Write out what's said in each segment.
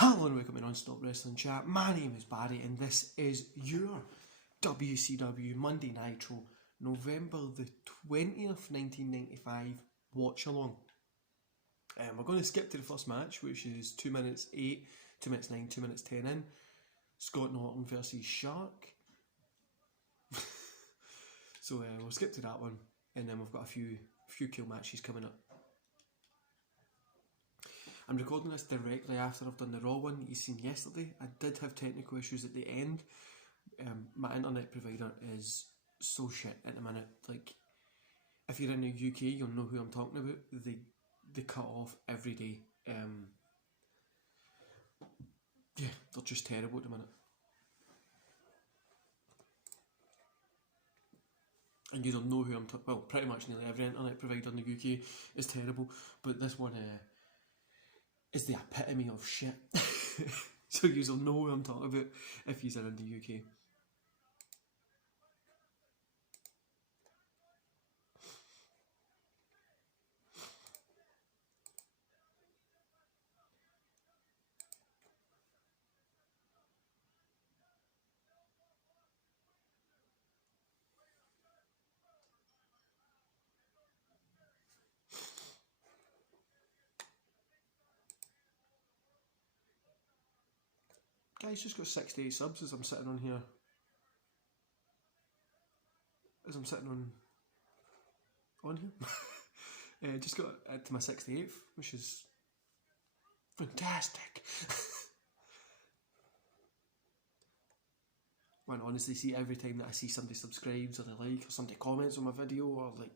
Hello and welcome to Non-Stop Wrestling Chat. My name is Barry and this is your WCW Monday Nitro, November the 20th, 1995 watch along. We're going to skip to the first match, which is 2 minutes 8, 2 minutes 9, 2 minutes 10 in. Scott Norton versus Shark. So we'll skip to that one, and then we've got a few cool matches coming up. I'm recording this directly after I've done the Raw one that you seen yesterday. I did have technical issues at the end. My internet provider is so shit at the minute. Like, if you're in the UK, you'll know who I'm talking about. They cut off every day. Yeah, they're just terrible at the minute. And you don't know who I'm talking. Well, pretty much nearly every internet provider in the UK is terrible, but this one is the epitome of shit. So you'll know who I'm talking about if you're in the UK. Guys, just got 68 subs as I'm sitting on here. As I'm sitting on here. Just got to my 68th, which is fantastic. Man, honestly, see, every time that I see somebody subscribes or they like or somebody comments on my video or like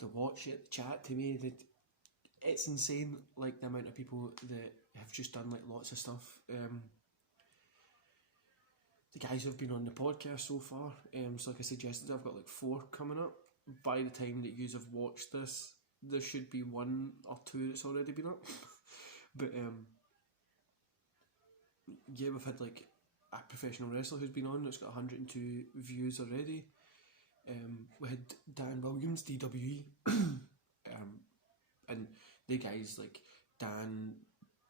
they watch it, chat to me, it's insane. Like the amount of people that have just done like lots of stuff. The guys who've been on the podcast so far, so like I said yesterday, I've got like 4 coming up. By the time that you have watched this, there should be 1 or 2 that's already been up. But yeah, we've had like a professional wrestler who's been on that's got 102 views already. We had Dan Williams, DWE, and the guys like Dan,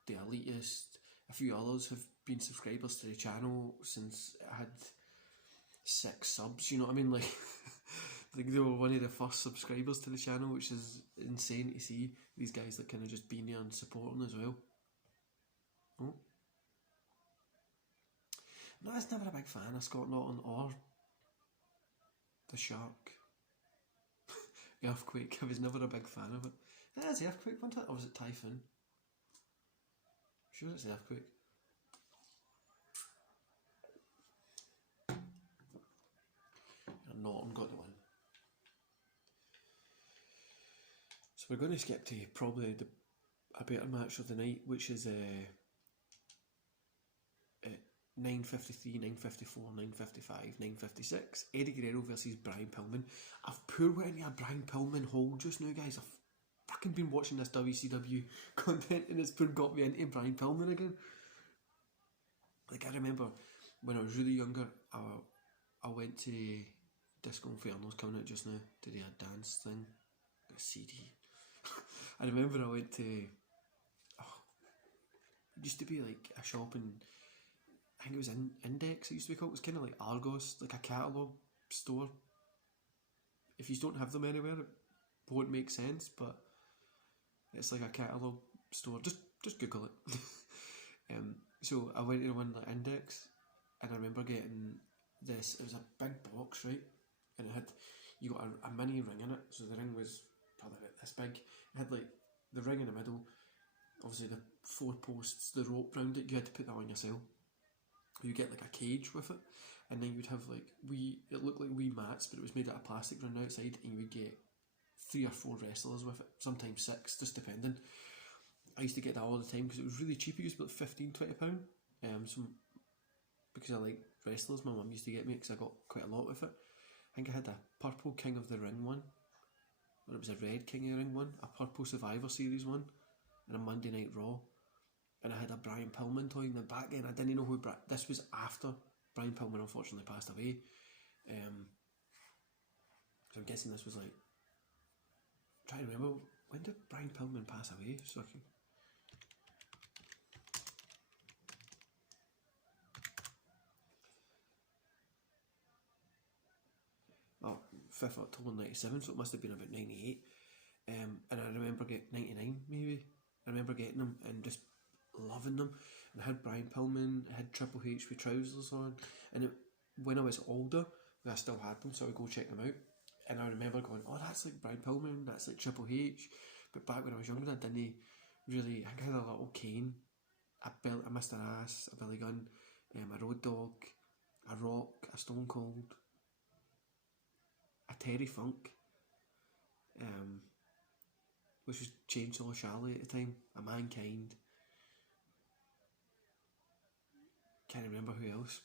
the Elitist, a few others have been subscribers to the channel since it had 6 subs, you know what I mean? Like, like they were one of the first subscribers to the channel, which is insane to see these guys that kind of just being there and supporting as well. Oh. No, I was never a big fan of Scott Norton or the Shark. Earthquake, I was never a big fan of it. Is the Earthquake one, or was it Typhoon? Sure, it's the Earthquake. Norton got the win. So we're going to skip to probably a better match of the night, which is 9:53, 9:54, 9:55, 9:56. Eddie Guerrero versus Brian Pillman. I've poor went into a Brian Pillman hole just now, guys. I've fucking been watching this WCW content and it's poor got me into Brian Pillman again. Like, I remember when I was really younger, I went to Disco Inferno's coming out just now to do a dance thing, a CD. I remember I went to, it used to be like a shop in, I think it was Index it used to be called. It was kind of like Argos, like a catalogue store. If you don't have them anywhere, it won't make sense, but it's like a catalogue store. Just Google it. So I went to one like Index, and I remember getting this. It was a big box, right? And it had, you got a mini ring in it, so the ring was probably about this big. It had like the ring in the middle, obviously the 4 posts, the rope round it. You had to put that on yourself. You get like a cage with it, and then you'd have like it looked like wee mats, but it was made out of plastic around the outside, and you would get 3 or 4 wrestlers with it, sometimes 6, just depending. I used to get that all the time because it was really cheap. It used to be like £15-20. So because I like wrestlers, my mum used to get me because I got quite a lot with it. I think I had a purple King of the Ring one, or it was a red King of the Ring one, a purple Survivor Series one, and a Monday Night Raw. And I had a Brian Pillman toy in the back then. I didn't know who this was after Brian Pillman unfortunately passed away. So I'm guessing this was like, I'm trying to remember, when did Brian Pillman pass away? So I can 5th of October 97, so it must have been about 98. And I remember getting 99 maybe. I remember getting them and just loving them. And I had Brian Pillman, I had Triple H with trousers on, and when I was older, I still had them, so I would go check them out. And I remember going, oh, that's like Brian Pillman, that's like Triple H. But back when I was younger, I didn't really. I think I had a little Kane, a Mr. Ass, a Billy Gunn, a Road Dogg, a Rock, a Stone Cold, a Terry Funk, which was Chainsaw Charlie at the time, a Mankind. Can't remember who else.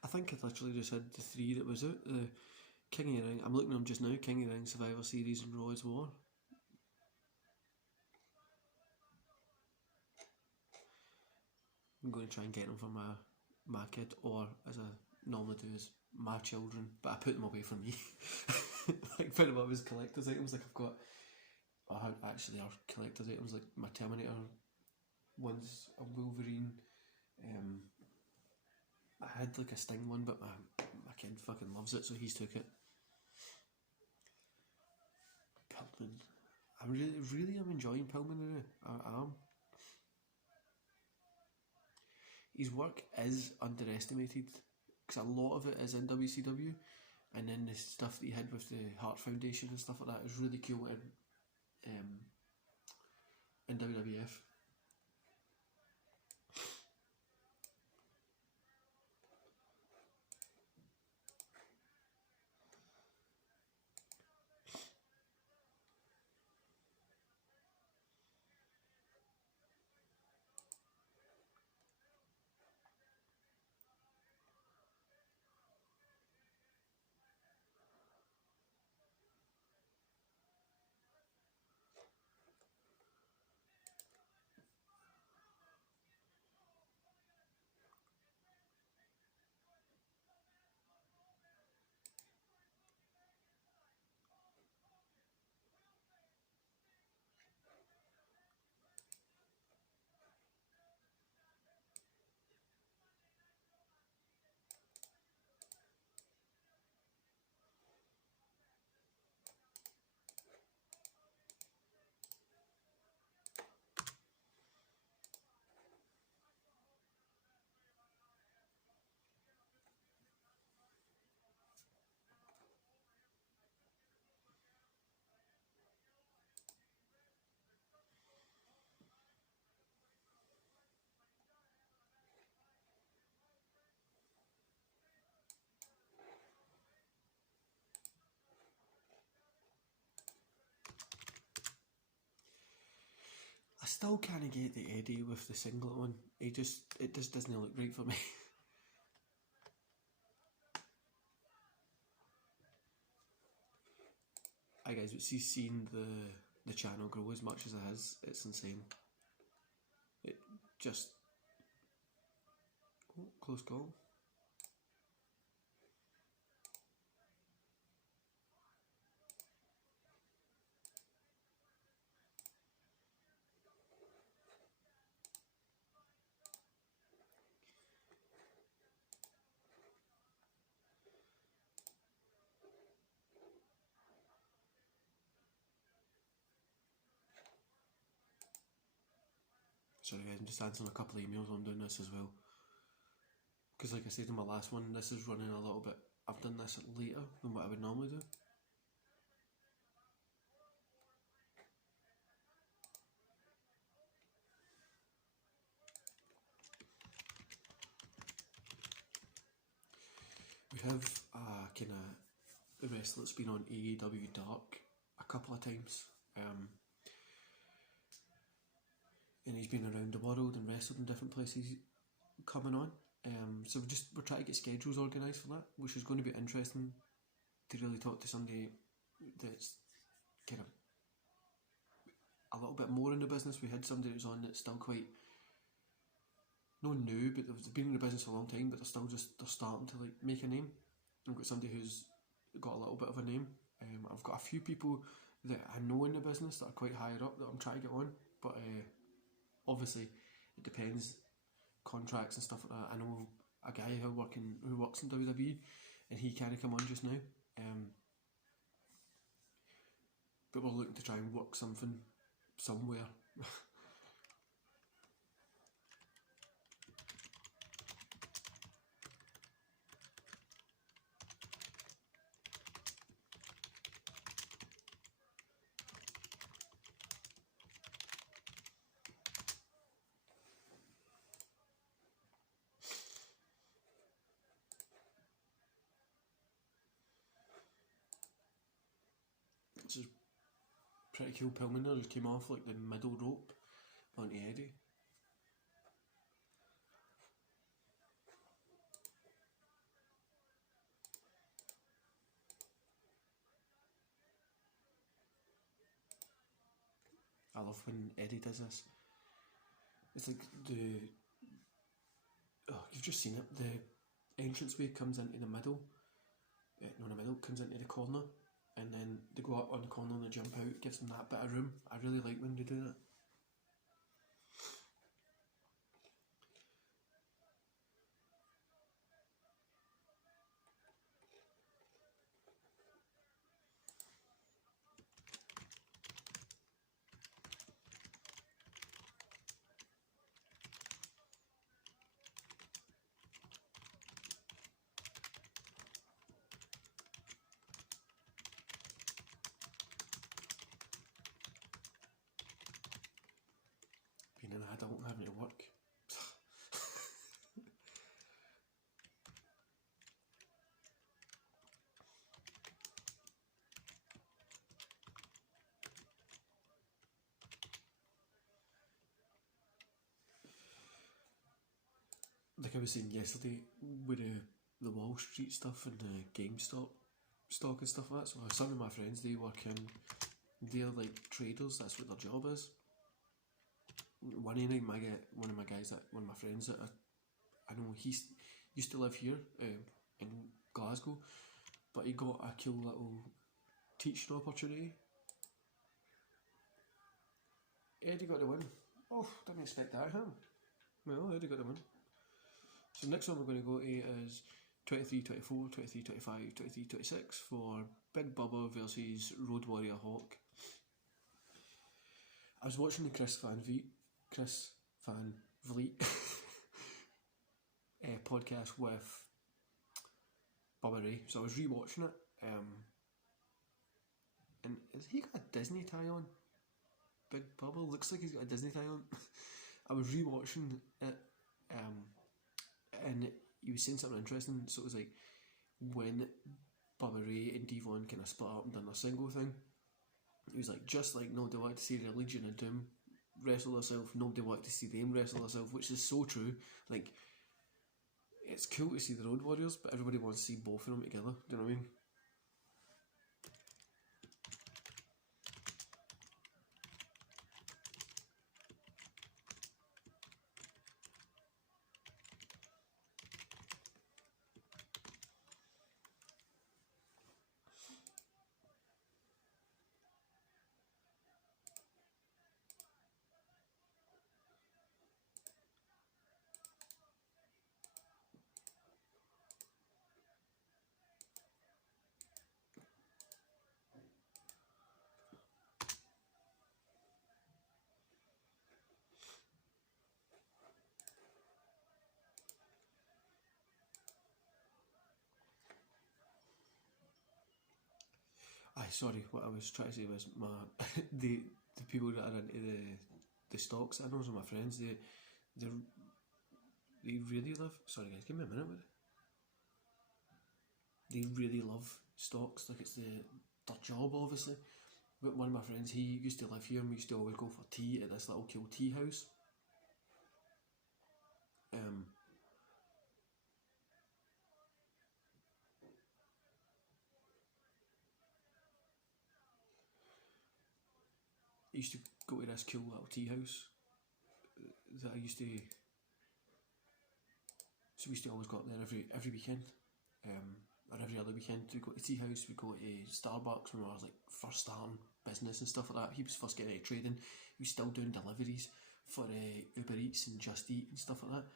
I think I literally just had the 3 that was out. The King of the Ring, I'm looking at them just now, King of the Ring, Survivor Series and Raw is War. I'm going to try and get them for my kid, or as I normally do, as my children, but I put them away from me. Like put them up as collector's items, like I've got, actually are collector's items, like my Terminator one's a Wolverine. I had like a Sting one, but my kid fucking loves it, so he's took it. Pillman. I'm really I'm enjoying Pillman now. I am. His work is underestimated, because a lot of it is in WCW, and then the stuff that he had with the Heart Foundation and stuff like that is really cool in WWF. I still can't get the Eddie with the singlet on. It just doesn't look right for me. Hi guys, but see, seeing the channel grow as much as it has, it's insane. It just... Oh, close call. Sorry guys, I'm just answering a couple of emails while I'm doing this as well. Because like I said in my last one, this is running a little bit... I've done this later than what I would normally do. We have kind of the wrestler that's been on AEW Dark a couple of times. And he's been around the world and wrestled in different places coming on. So we're trying to get schedules organised for that, which is going to be interesting to really talk to somebody that's kind of a little bit more in the business. We had somebody who's on that's still quite no new, but they've been in the business a long time, but they're starting to like make a name. I've got somebody who's got a little bit of a name. I've got a few people that I know in the business that are quite higher up that I'm trying to get on, but obviously it depends, contracts and stuff like that. I know a guy who works in WWE, and he can't come on just now. But we're looking to try and work something somewhere. This is pretty cool. Pillman there just came off like the middle rope onto Eddie. I love when Eddie does this. It's like you've just seen it. The entranceway comes into the middle. No, the middle comes into the corner, and then they go up on the corner and they jump out. Gives them that bit of room. I really like when they do that. Being an adult and having to work. Like I was saying yesterday with the Wall Street stuff and the GameStop stock and stuff like that. So some of my friends, they work in, they're like traders. That's what their job is. One night, one of my friends that I know, he used to live here in Glasgow, but he got a cool little teaching opportunity. Eddie got the win. Oh, didn't expect that, huh? Well, Eddie got the win. So next one we're going to go to is 23-24, 23-25, 23-26 for Big Bubba versus Road Warrior Hawk. I was watching the Chris Van Vliet podcast with Bubba Ray, so I was rewatching it, and has he got a Disney tie on? Big Bubba looks like he's got a Disney tie on. I was rewatching it, and he was saying something interesting. So it was like when Bubba Ray and Devon kind of split up and done a single thing. He was like, just like nobody wanted to see the Legion of Doom wrestle herself, nobody wanted to see them wrestle herself, which is so true. Like, it's cool to see the Road Warriors, but everybody wants to see both of them together. Do you know what I mean? Sorry, what I was trying to say was the people that are into the stocks. I know some of my friends. They really love. Sorry guys, give me a minute with it. They really love stocks. Like it's their job, obviously. But one of my friends, he used to live here, and we used to always go for tea at this little cool tea house. used to go to this cool little tea house that I used to. So we used to always go up there every weekend, or every other weekend. We go to tea house. We go to Starbucks when I was like first starting business and stuff like that. He was first getting into trading. He was still doing deliveries for Uber Eats and Just Eat and stuff like that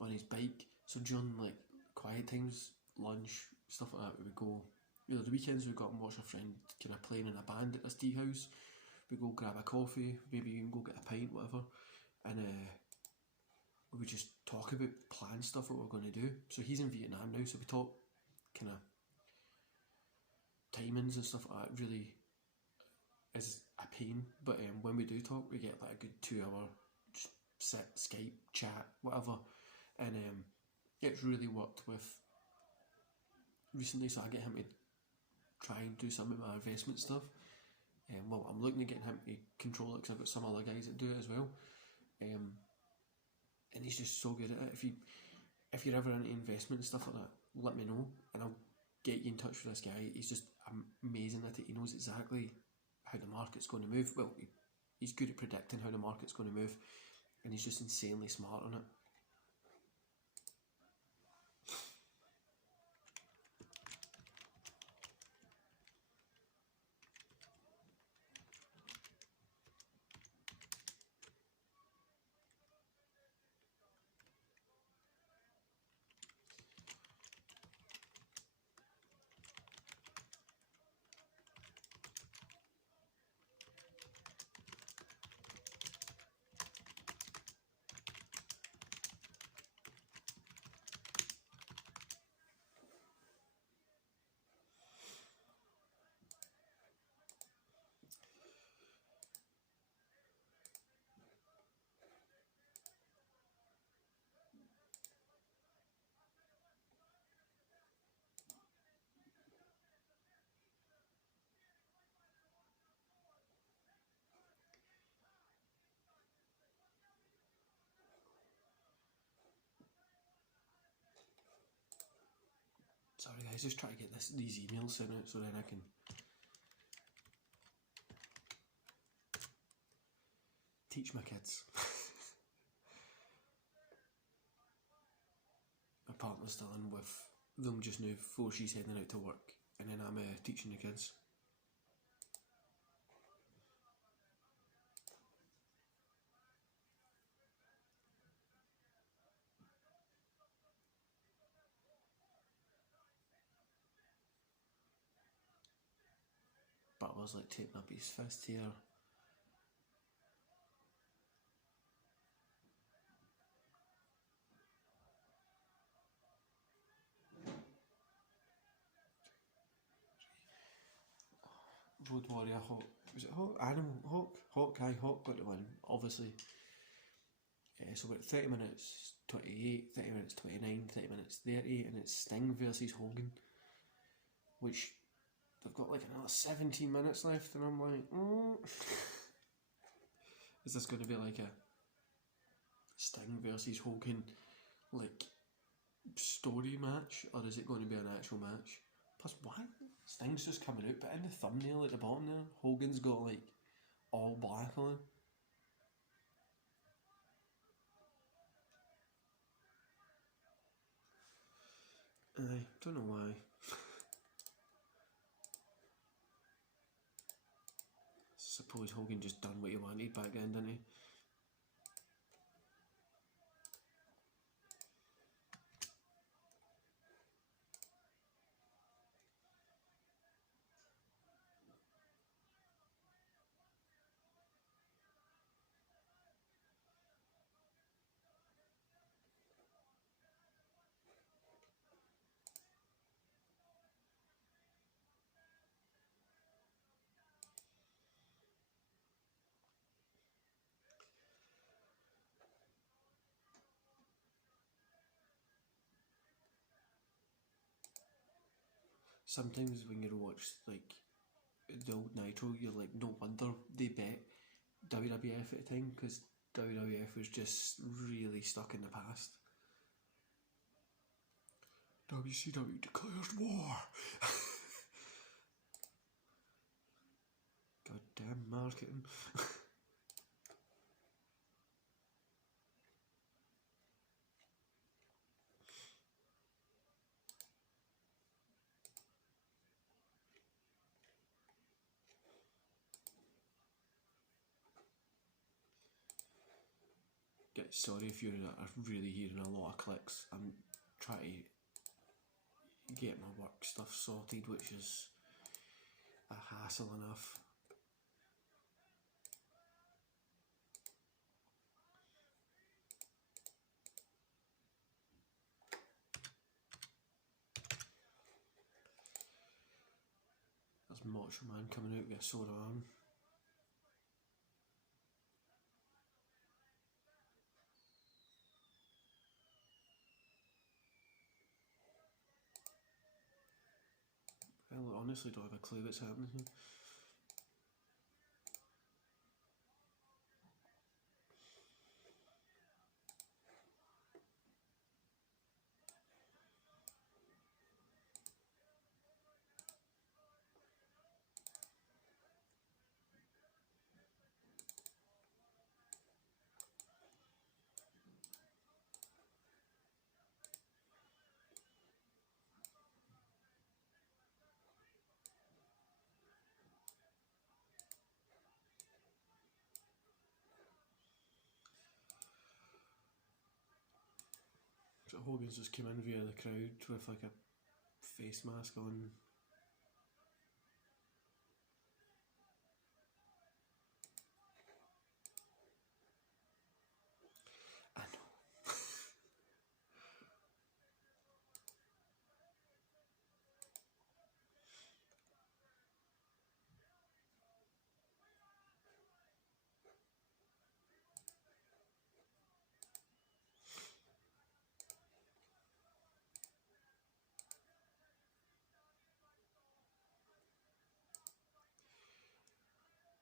on his bike. So during like quiet times, lunch, stuff like that, we would go. The weekends we got and watch a friend kind of playing in a band at this tea house. We go grab a coffee, maybe even go get a pint, whatever, and we would just talk about plan stuff what we're going to do. So he's in Vietnam now, so we talk kind of timings and stuff like that. Really is a pain, but when we do talk, we get like a good 2 hour just sit, Skype, chat, whatever, and it's really worked with recently. So I get him to try and do some of my investment stuff. Well, I'm looking at getting him to control it because I've got some other guys that do it as well. And he's just so good at it. If you're ever into investment and stuff like that, let me know and I'll get you in touch with this guy. He's just amazing at it. He knows exactly how the market's going to move. Well, he's good at predicting how the market's going to move, and he's just insanely smart on it. Sorry guys, just try to get these emails sent out so then I can teach my kids. My partner's still in with them just now before she's heading out to work, and then I'm teaching the kids. But I was like taking up his fist here. Road Warrior Hawk. Was it Hawk? Animal Hawk? Hawkeye Hawk got the win, obviously. So we're at 30 minutes 28, 30 minutes 29, 30 minutes 30, and it's Sting versus Hogan, which they've got like another 17 minutes left, and I'm like, is this going to be like a Sting versus Hogan like story match, or is it going to be an actual match? Plus, why? Sting's just coming out, but in the thumbnail at the bottom there, Hogan's got like all black on. I don't know why. Suppose Hogan just done what he wanted back then, didn't he? Sometimes when you watch like the old Nitro, you're like, no wonder they bet WWF at the time, because WWF was just really stuck in the past. WCW declares war. God Damn marketing. Sorry if you're really hearing a lot of clicks. I'm trying to get my work stuff sorted, which is a hassle enough. There's Macho Man coming out with a sore arm. I honestly don't have a clue what's happening here. So Hogan's just came in via the crowd with like a face mask on. I know.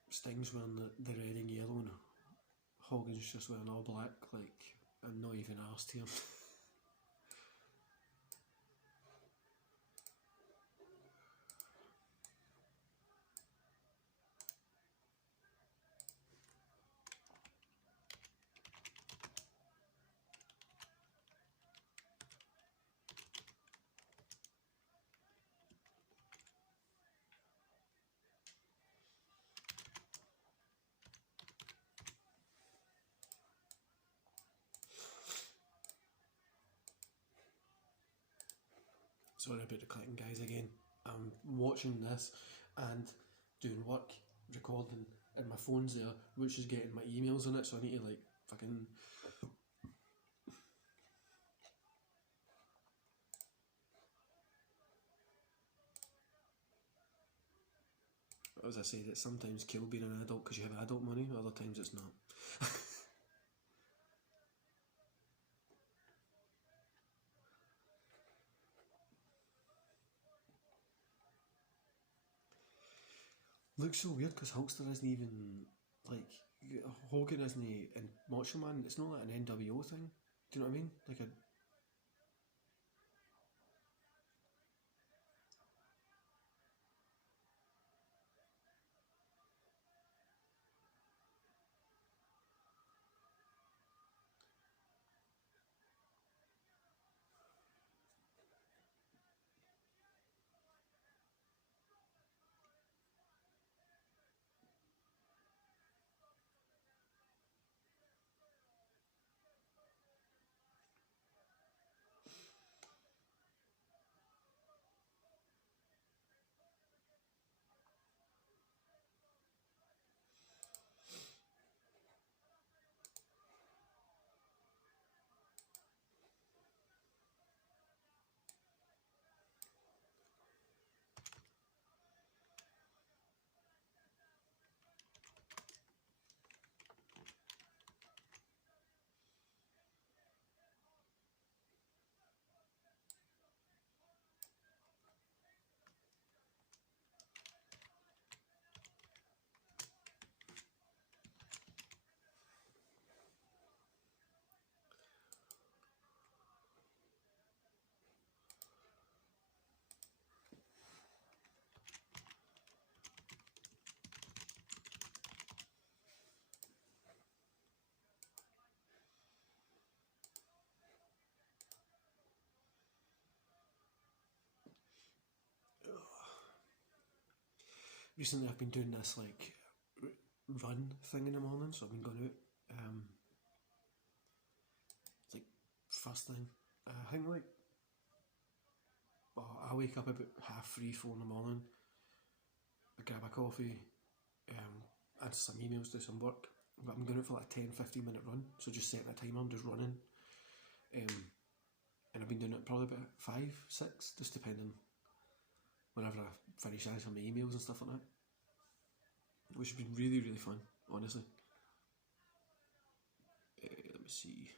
Sting's wearing the red and yellow and Hogan's just wearing all black, like, I'm not even asked him. Sorry about the clicking, guys, again. I'm watching this and doing work, recording, and my phone's there, which is getting my emails on it, so I need to, like, fucking... As I said, it's sometimes cool being an adult because you have adult money, other times it's not. Looks so weird because Hulkster isn't even, like, Hogan isn't in Macho Man, it's not like an NWO thing. Do you know what I mean? Like a... recently I've been doing this like run thing in the morning, so I've been going out. It's like first thing. I think like I wake up about 3:30, 4 in the morning. I grab a coffee, answer some emails, do some work. But I'm going out for like a 10-15 minute run, so just setting a timer, I'm just running. And I've been doing it probably about 5, 6, just depending whenever I finish answering my emails and stuff like that. Which has been really, really fun, honestly. Let me see.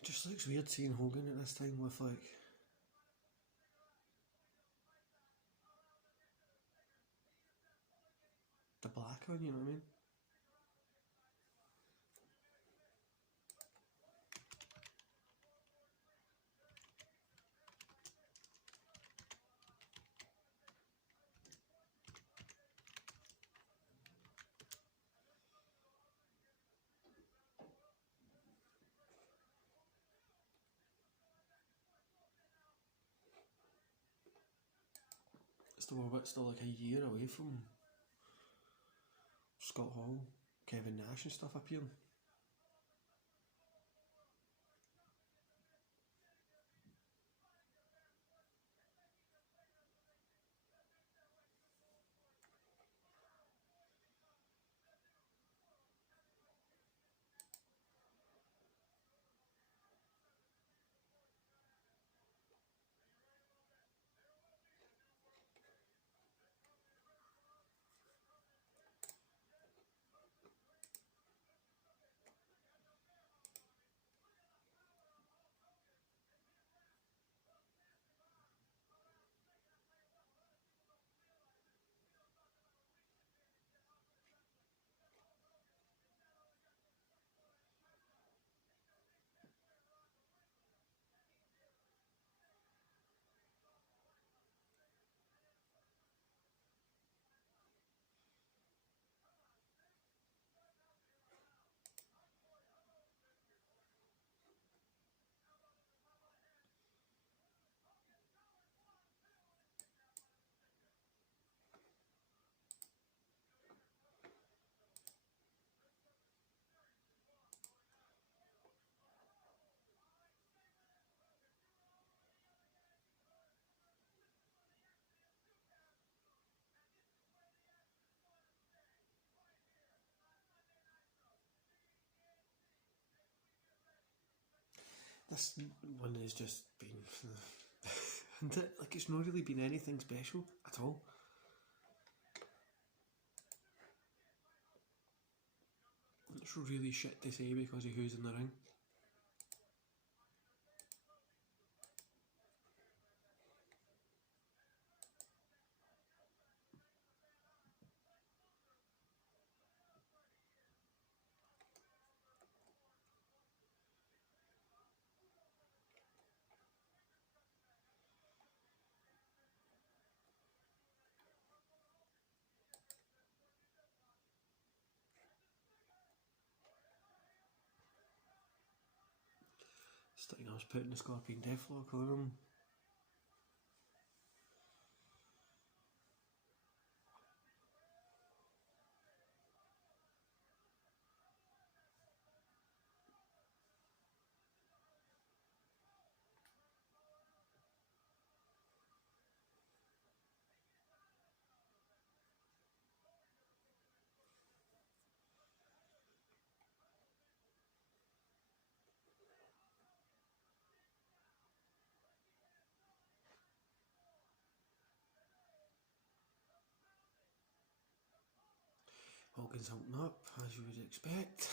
It just looks weird seeing Hogan at this time with like the black on, you know what I mean? Still like a year away from Scott Hall, Kevin Nash and stuff appearing. This one has just been like it's not really been anything special at all. It's really shit to say because of who's in the ring. Steiner's putting the Scorpion Deathlock on him. Hogan's hulking up, as you would expect.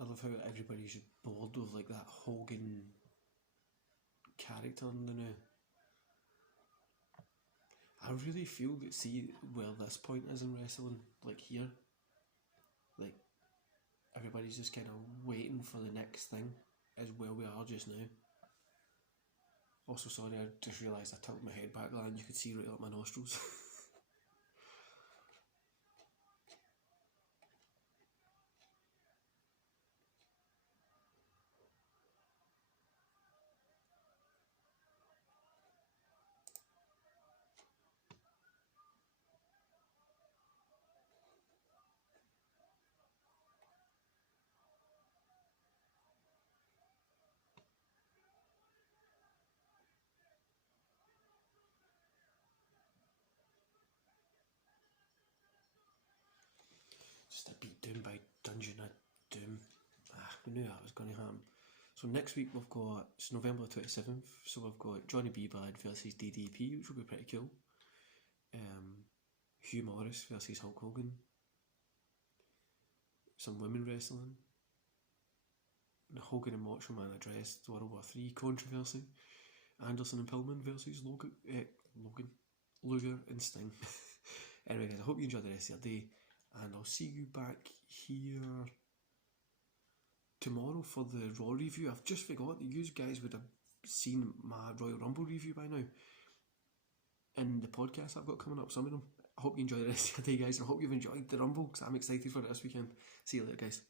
I love how everybody's just bored of like that Hogan character in the new. I really feel that, see where this point is in wrestling, like here, like everybody's just kind of waiting for the next thing, is where we are just now. Also, sorry, I just realised I tilted my head back there and you could see right up my nostrils. Just a beat down by Dungeon of Doom. We knew that was going to happen. So next week we've got, it's November 27th, so we've got Johnny B. Bad versus DDP, which will be pretty cool. Hugh Morris versus Hulk Hogan. Some women wrestling. The Hogan and Macho Man addressed World War III controversy. Anderson and Pillman versus Luger and Sting. Anyway guys, I hope you enjoyed the rest of your day, and I'll see you back here tomorrow for the Raw review. I've just forgot that you guys would have seen my Royal Rumble review by now in the podcast I've got coming up, some of them. I hope you enjoy the rest of your day, guys, and I hope you've enjoyed the Rumble, because I'm excited for it this weekend. See you later, guys.